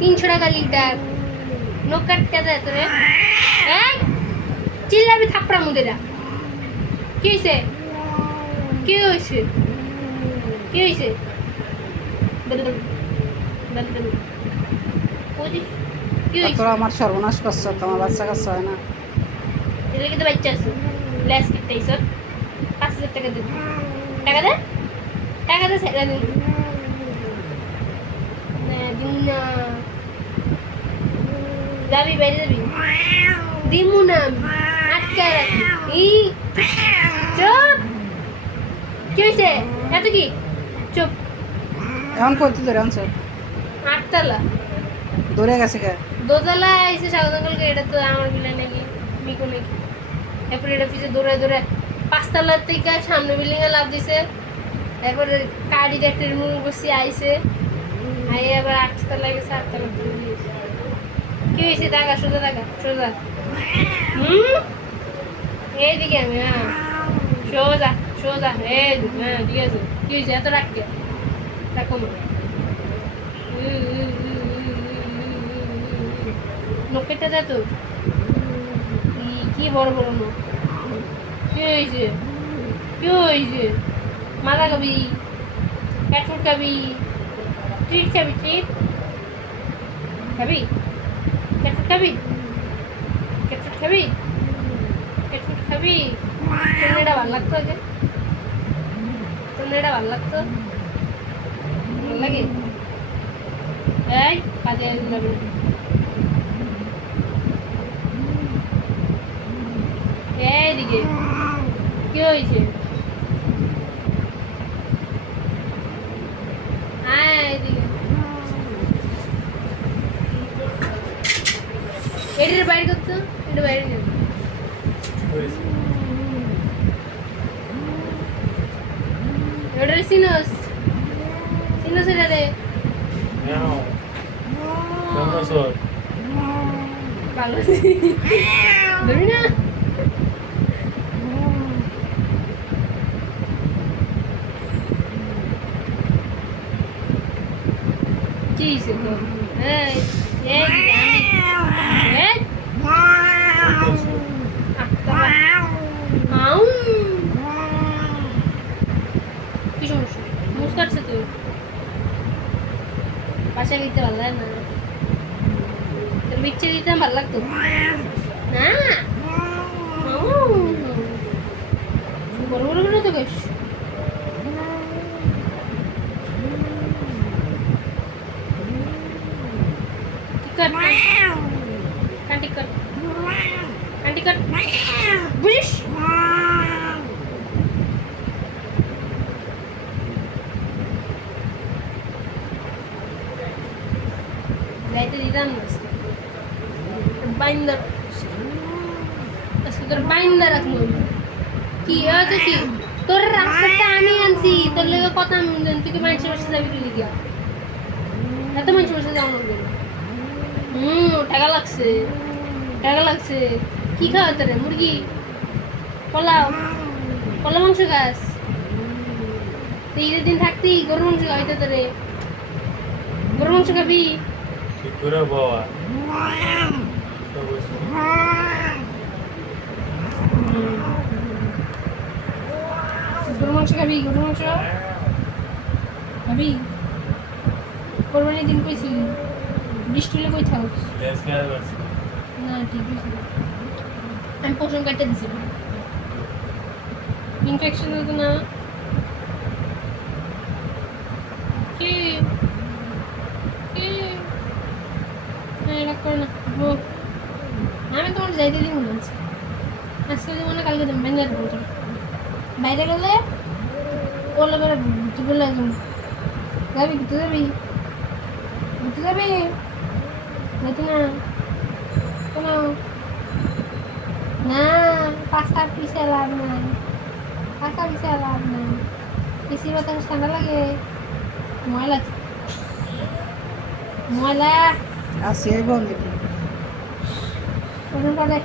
তিনশো টাকা লিটার। নখ কাটতে দেয় তোরে এই চিল্লাবি থাপড়া মুদেরা কি হয়েছে কি হয়েছে কি হয়েছে তোরা আমার সর্বনাশ করছ তোমার বাচ্চা কাচ্চা হয় না। এটা কিন্তু বাচ্চা আছে। লেস কিটতে ইসর পাঁচ হাজার টাকা দে টাকা দে। টাকা দে সেটা দিন দিন না। যাবি বাইরে যাবি? দিমু না। আটকে রাখি। ই চুপ। কি হয়েছে? এত কি? চুপ। এখন করতে ধরে আনছো আটতলা। দৌড়ে গেছে কে? দোতলা এসে স্বাগত কালকে এটা তো আমার বিল্ডিং নাকি? মিকু নাকি? এরপরে এটা পিছিয়ে দৌড়ে দৌড়ে পাঁচতলার থেকে সামনে বিল্ডিং এ লাভ দিছে। এরপরে কাড়ির একটা রিমুভ করছি আইসে আই আবার আটতলা গেছে আটতলা তুলে দিয়েছে কি হয়েছে? টাকা সোজা হুম? আমি হ্যাঁ। হ্যাঁ ঠিক আছে। কি হয়েছে? এত রাখতে রাখো না লোকেটা দে তো। ই- কি বড় বড় লোক। কি হয়েছে? মাথা খাবি ক্যাটফুট খাবি ট্রিট খাবি ট্রিট খাবি? খাবি? ক্যাটফুট খাবি? ক্যাটফুট খাবি? তোর এটা ভালো লাগতো আগে তোর এটা ভালো লাগতো? ভালো লাগে? এই, কাজে যাবে এইদিকে। কি হয়েছে আয় এইদিকে এটার বাইরে করতো এটা বাইরে নেব ওটার সিনোস সিনোস এটা রে. ভালো ধরি না কি হয়েছে এই, আমি- এই, আটটা বা- আউ। কি সমস্যা? মুখ কাটছে তোর বাসায় দিতে ভালো লাগে না। তোর বিচ্ছে দিতে ভালো লাগতো? না। আউ। বড় বড় করে তো গাছ টিকট কান টিকট কান টিকট বুঝিস যাইতে দিতাম না আজকে। বাইন্দা আজকে তোর বাইন্দা রাখব কি হয়েছে কি তোর রাস্তাটা আমি আনছি তোর লেগে কথা আমি তুই কি মানুষের বাসা যাবি তুই গিয়া এত মানুষের বাসা যাওয়া হুম টাকা লাগছে টাকা লাগছে কি খাওয়া তোরে মুরগি পোলাও পোলা মাংস গাছ ঈদের দিন থাকতি গরু মাংস খাইতে তোরে গরু মাংস খাবি você. গরু মাংস খাবি গরু মাংস খাবি কোরবানির দিন কইছিলি বৃষ্টি হলে কই থাকস. না, ঠিক আছে। আমি পশম কাটতে দিছি। ইনফেকশন হতো না। কি? কি? না এটা করে না। আমি তোমার যাইতে দিব না। আজকে আজকে দিব না, কালকে দেবো বাইরে দেবো বাইরে গেলে বলে বেড়ে ঘুরতে বলে একদম যাবি, ঘুরতে যাবি। ঘুরতে যাবি? যাইতে না। কেন? না, পাঁচটা পিসে লাভ নাই। পাঁচটা পিসে লাভ নাই। পিসি বাতাস ঠান্ডা লাগে। ময়লা ময়লা। আসি এই বল নাকি ওজন করে